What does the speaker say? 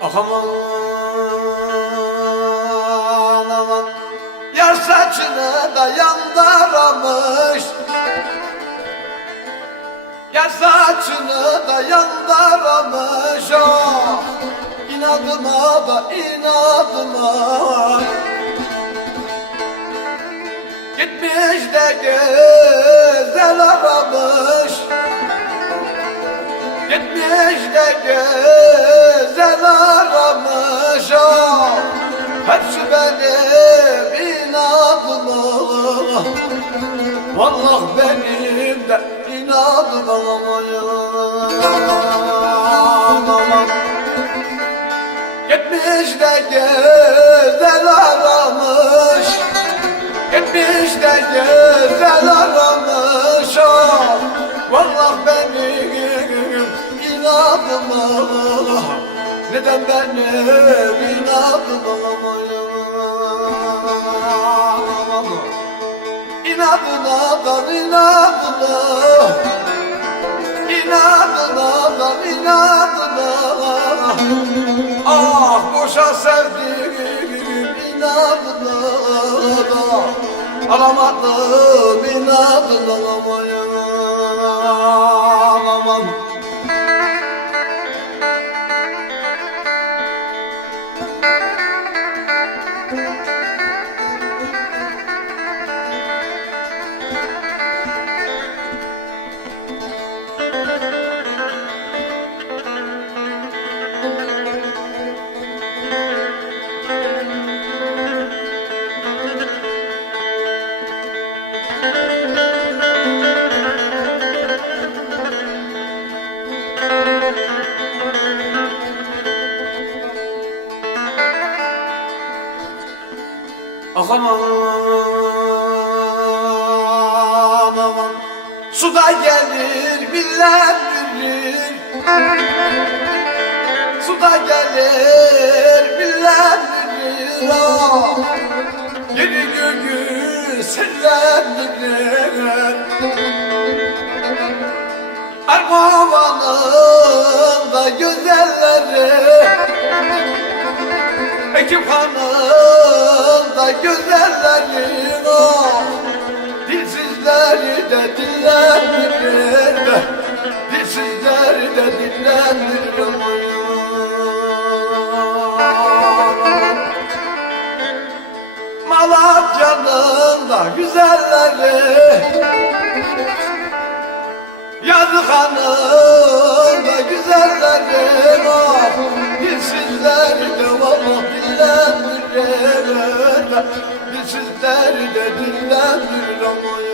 Aman aman, yar saçını da yandaramış, yar saçını da yandaramış. Ah, inadıma da inadıma, gitmiş de güzel aramış, gitmiş de güzel aramış. Ah, hepsi benim inadıma, vallahi benim de inadıma. Gitmiş de güzel aramış, gitmiş de güzel aramış. Ah, vallahi benim inadıma, neden benim inadıma? İnadına da inadına, inadına da inadına. Ah, boşa sevdiğim inadına da alamadım inadına. Aman aman aman, suda gelir millet bilir, suda gelir millet bilir. Ah, yeni göğü sellendirir, Erbavan'ın da güzelleri, Ekip Hanım da güzelleri. Oh, dilsizleri de dillendirir, dilsizleri de dillendirir. Malatya'nın da güzelleri, Yazık Hanım da güzelleri. Oh, dilsizleri de vallahi dillendirir, dilsizleri de dillendirir.